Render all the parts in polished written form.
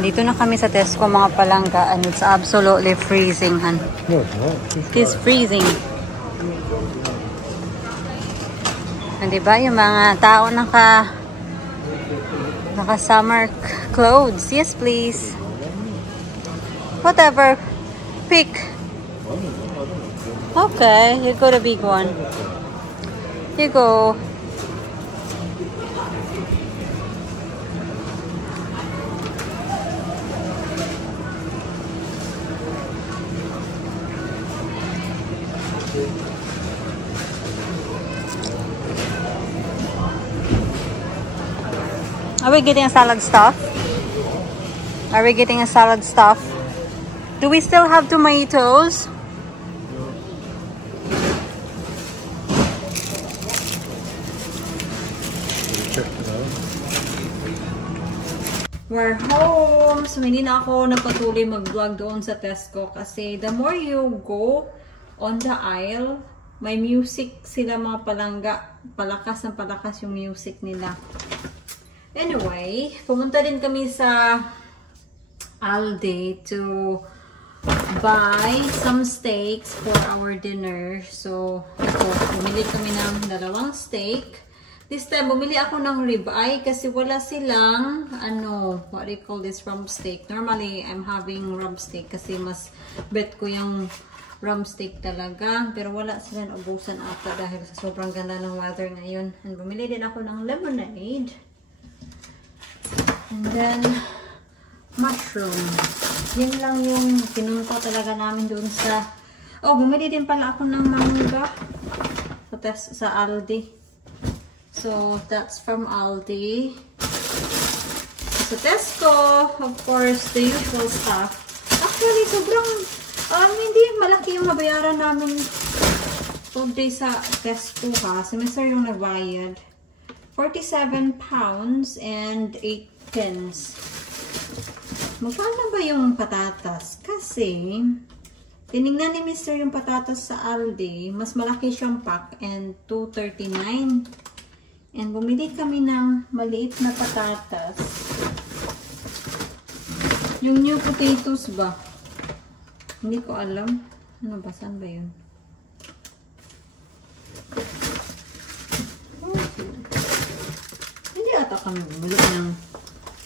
Nandito na kami sa Tesco mga palangga and it's absolutely freezing, han. No, it's not. It's freezing. And diba yung mga tao naka summer clothes? Yes, please. Whatever. Pick. Okay, you got a big one. Here you go. Are we getting a salad stuff? Are we getting a salad stuff? Do we still have tomatoes? We're home. So, hindi na ako nagpatuloy mag-vlog doon sa Tesco kasi the more you go on the aisle, may music sila mga palangga. Palakas ng palakas yung music nila. Anyway, pumunta din kami sa Aldi to buy some steaks for our dinner. So, ito, bumili kami ng 2 steak. This time, bumili ako ng ribeye kasi wala silang, what do you call this, rump steak. Normally, I'm having rump steak kasi mas bet ko yung rump steak talaga. Pero wala silang, ubusan ata dahil sa sobrang ganda ng weather ngayon. And bumili din ako ng lemonade. And then, mushroom. Yun lang yung pinunta talaga namin doon sa... Oh, bumili din pala ako ng mangga sa Aldi. So, that's from Aldi. Sa Tesco, of course, the usual stuff. Actually, sobrang... hindi malaki yung nabayaran namin today sa Tesco ha. Si Mr. yung nagbayad. 47 pounds and 8 pence. Magkano ba yung patatas? Kasi, tinignan ni Mr. yung patatas sa Aldi. Mas malaki siyang pack and 2.39. And bumili kami ng maliit na patatas. Yung new potatoes ba? Hindi ko alam. Ano ba? Saan ba yun? Hindi ata kami bumili ng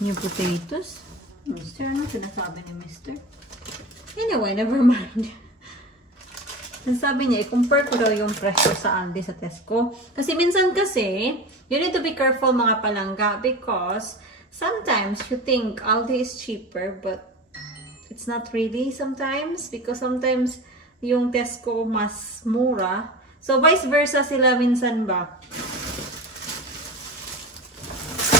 new potatoes. Mister, ano sinasabi ni Mister? Anyway, never mind. Sabi niya, i-compare ko daw yung presyo sa Aldi sa Tesco. Kasi minsan kasi, you need to be careful mga palangga because sometimes you think Aldi is cheaper but it's not really sometimes because sometimes yung Tesco mas mura. So, vice versa sila minsan ba?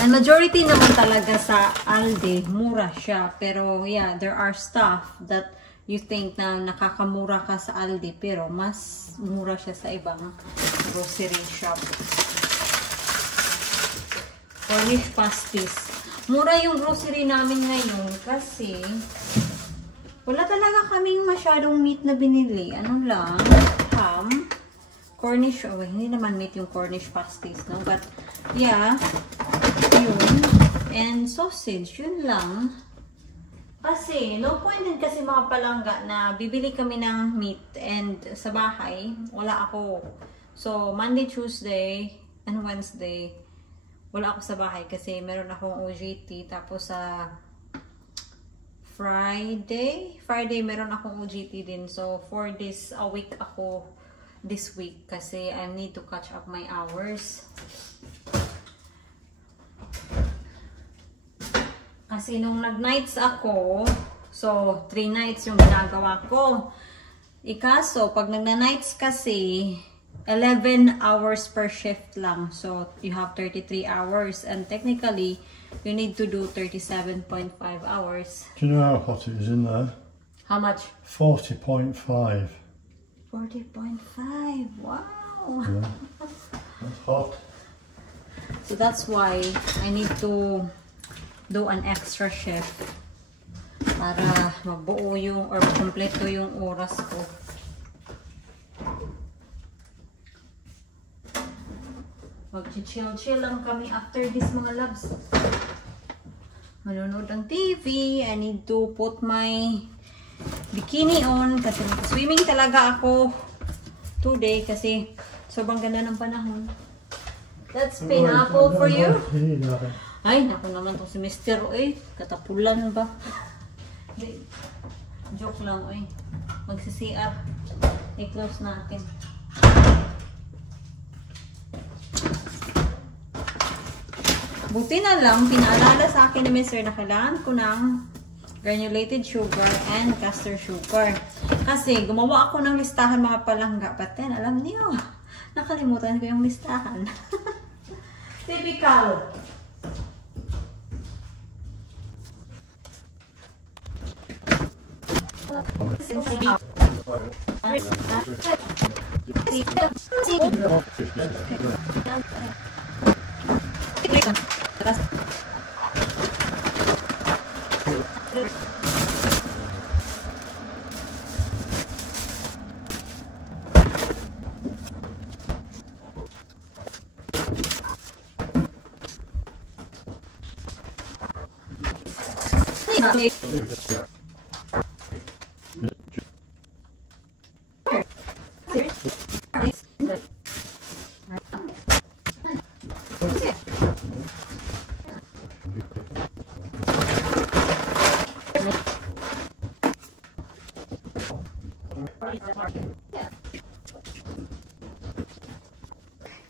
And majority naman talaga sa Aldi, mura siya. Pero yeah, there are stuff that you think na nakakamura ka sa Aldi pero mas mura siya sa ibang grocery shop. Cornish pasties. Mura yung grocery namin ngayon kasi wala talaga kaming masyadong meat na binili. Ano lang? Ham. Cornish. Oh, hindi naman meat yung Cornish pasties, no? But yeah, yun. And sausage. Yun lang. Kasi, no point din kasi mga palangga na bibili kami ng meat and sa bahay, wala ako. So, Monday, Tuesday, and Wednesday, wala ako sa bahay kasi meron akong OJT. Tapos sa Friday meron akong OJT din. So, for this, a week ako this week kasi I need to catch up my hours. Kasi nung nag-nights ako, so 3 nights yung ginagawa ko. Ikaso, pag nagna-nights kasi, 11 hours per shift lang. So, you have 33 hours. And technically, you need to do 37.5 hours. Do you know how hot it is in there? How much? 40.5. 40.5. Wow. Yeah. That's hot. So, that's why I need to do an extra shift para mabuo yung or kompleto yung oras ko. Mag-chill lang kami after this mga labs. manonood ng TV. I need to put my bikini on kasi swimming talaga ako today kasi sobrang ganda ng panahon. That's pineapple for you. Ay, naku naman tong si Mr. Oy. Katapulan ba? Joke lang, oy. Magsi-CR. I-close natin. Buti na lang, pinaalala sa akin ni Mr. na kailangan ko ng granulated sugar and castor sugar. Kasi gumawa ako ng listahan mga palangga. But then, alam niyo, nakalimutan ko yung listahan. Typical.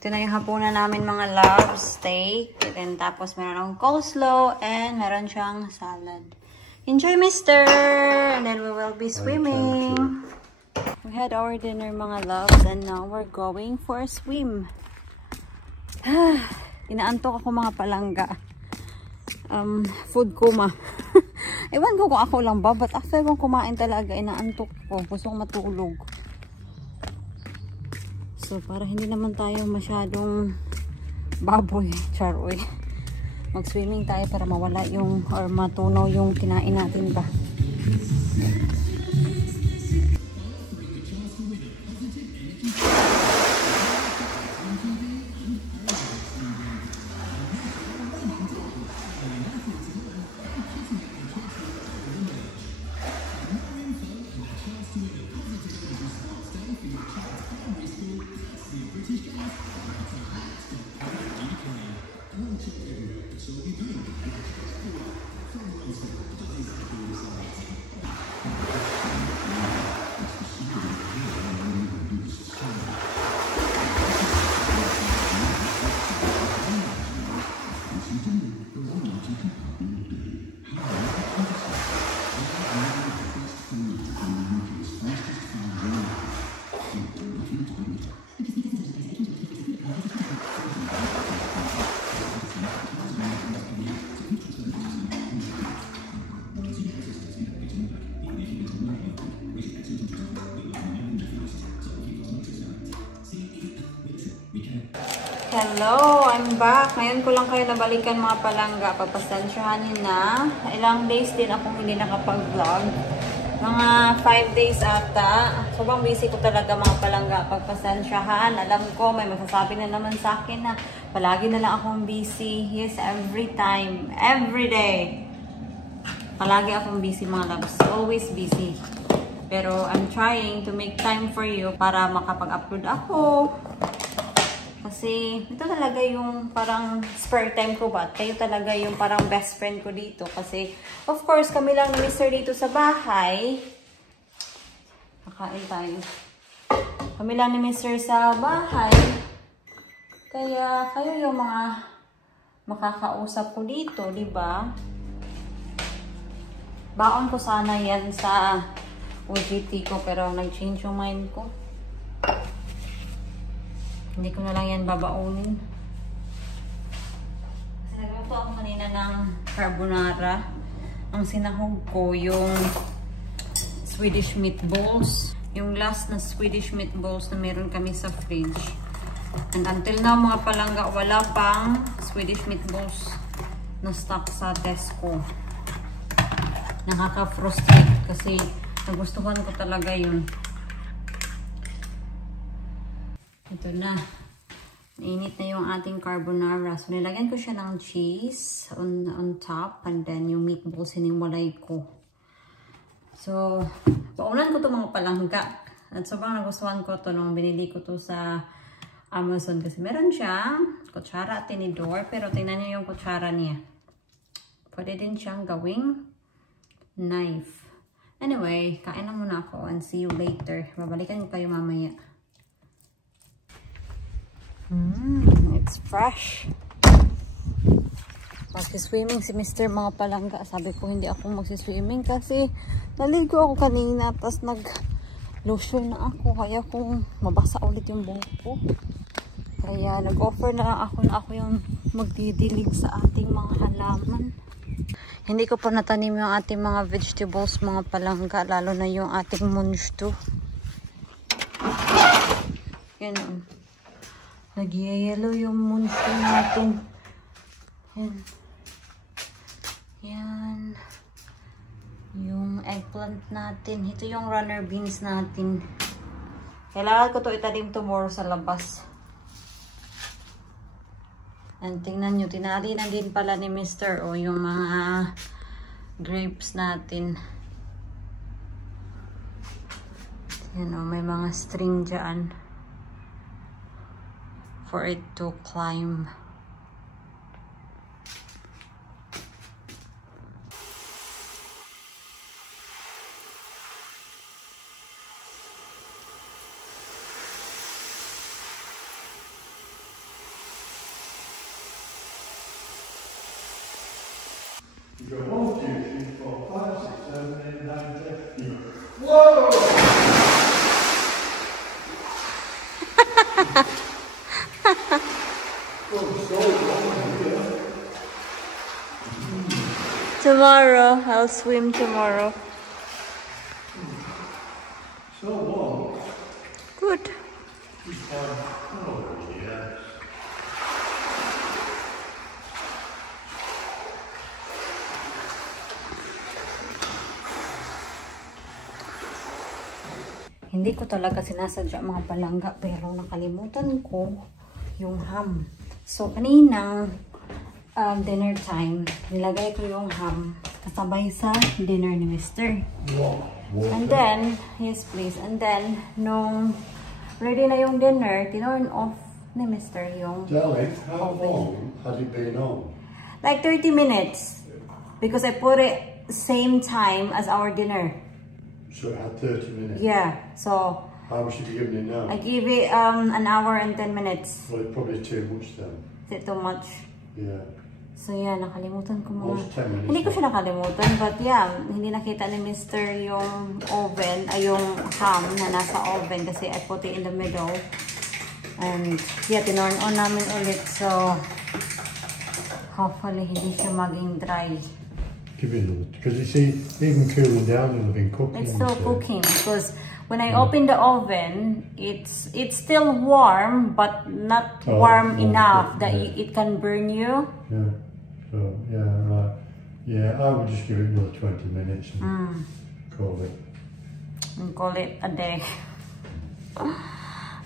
Ito na yung hapunan namin mga love, steak. And tapos meron akong coleslaw and meron siyang salad. Enjoy, mister! And then we will be swimming. We had our dinner mga loves and now we're going for a swim. Inaantok ako mga palangga. Food coma. Ewan ko kung ako lang ba, but after kong kumain talaga, inaantok ko. Gusto kong matulog. So, para hindi naman tayo masyadong baboy, charoy. Mag-swimming tayo para mawala yung, or matunaw yung kinain natin ba. Hello, I'm back. Ngayon ko lang kayo nabalikan mga palangga. Pagpasensyahan nyo na. Ilang days din akong hindi nakapag-vlog. Mga 5 days ata. Sobrang busy ko talaga mga palangga. Pagpasensyahan. Alam ko, may masasabi na naman sa akin na palagi na lang akong busy. Yes, every time. Every day. Palagi akong busy mga loves. Always busy. Pero I'm trying to make time for you para makapag-upload ako. Kasi ito talaga yung parang spare time ko ba? Kayo talaga yung parang best friend ko dito. Kasi of course kami lang ni Mr. dito sa bahay. Kakain tayo. Kami lang ni Mr. sa bahay. Kaya kayo yung mga makakausap ko dito, di ba? Baon ko sana yan sa OJT ko pero nag-change yung mind ko. Hindi ko na lang yan babaunin. Kasi nagluto ako kanina ng carbonara. Ang sinahog ko yung Swedish meatballs. Yung last na Swedish meatballs na meron kami sa fridge. And until now mga palangga, wala pang Swedish meatballs na stock sa Tesco. Nakaka-frustrate kasi nagustuhan ko talaga yun. Ito na. Init na yung ating carbonara. So, nilagyan ko siya ng cheese on top. And then, yung meatballs, hiniwalay ko. So, paunan ko itong mga palangga. At sobrang nagustuhan ko ito nung binili ko ito sa Amazon. Kasi meron siyang kutsara at tinidor. Pero tingnan niyo yung kutsara niya. Pwede din siyang gawing knife. Anyway, kain na muna ako and see you later. Babalikan ko kayo mamaya. It's fresh. Magsiswimming si Mr. mga palangga. Sabi ko hindi ako magsiswimming kasi naligo ako kanina tapos nag-lotion na ako. Kaya kung mabasa ulit yung buhok ko. Kaya nag-offer na lang ako na ako yung magdidilig sa ating mga halaman. Hindi ko pa natanim yung ating mga vegetables, mga palangga. Lalo na yung ating munchto. Yan o. Nag-yellow yung munchto natin. Yan. Yan. Yung eggplant natin. Ito yung runner beans natin. Kailangan ko to itanim tomorrow sa labas. And tingnan nyo, tinali na din pala ni Mr. O yung mga grapes natin. Yan o, may mga string dyan. For it to climb. You go 1, 2, 3, 4, 5, 6, 7, 8, 9, 10. Whoa! Tomorrow, I'll swim tomorrow. So long. Good. Oh, yes. Hindi ko talaga sinasadya mga palangga pero nakalimutan ko yung ham. So, kaninang dinner time, nilagay ko yung ham kasabay sa dinner ni Mr. And then, yes please, and then, nung ready na yung dinner, tinurn off ni Mr. yung Darling, how oven. long has it been on? Like 30 minutes. Because I put it same time as our dinner. So it had 30 minutes? Yeah, so How much have you given it now? I give it an hour and 10 minutes. Well, it's probably too much then. Is it too much? Yeah. So yeah, nakalimutan ko mga... Almost 10 minutes. Hindi ko siya nakalimutan, but yeah, hindi nakita ni Mr. yung oven, ay yung ham na nasa oven kasi I put it in the middle. And yeah, tinurn on namin ulit, so hopefully hindi siya maging dry. Give it a little, because you see, even cooling down, it'll have been cooking. It's still cooking because when I open the oven, it's still warm, but not warm enough that it can burn you. Yeah. So yeah, right. Yeah, I would just give it another 20 minutes and call it. And call it a day.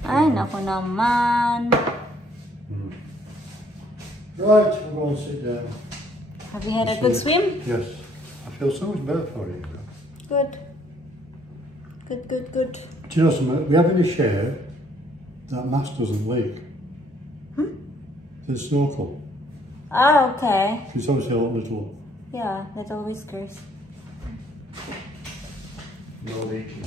Ay, naku naman. Right, we'll go and sit down. Have you had a good swim? Yes. I feel so much better for you. Good. Good, good, good. Do you know something? We have in a share that mast doesn't leak. It's snorkel. Ah, okay. It's obviously a little. Yeah, little whiskers. No leaking.